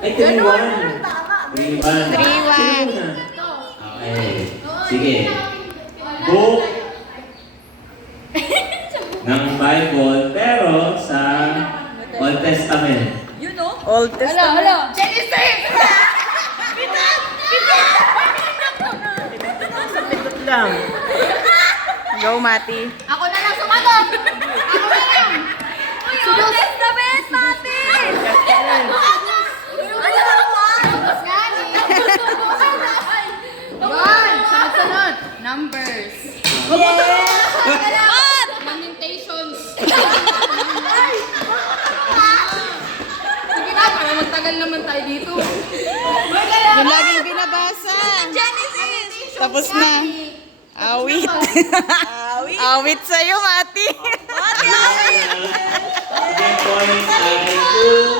Ay, 3-1. 3-1. 3-1. Sino muna? Okay. Sige. Book ng Bible, pero sa Old Testament. Old Testament. Genesis! Pitot lang. Go, Mati. Ako na lang sumagot! Ako na lang! Old Testament, Mati! Ano ba mo? Sudos nga ni. One! Sunod-sunod. Numbers. What? Lamentations. Sige na, para magtagal naman tayo dito. Yung laging binabasa. Genesis! Tapos na. Awit. Awit sa'yo, Mati. Sige, point ay 2.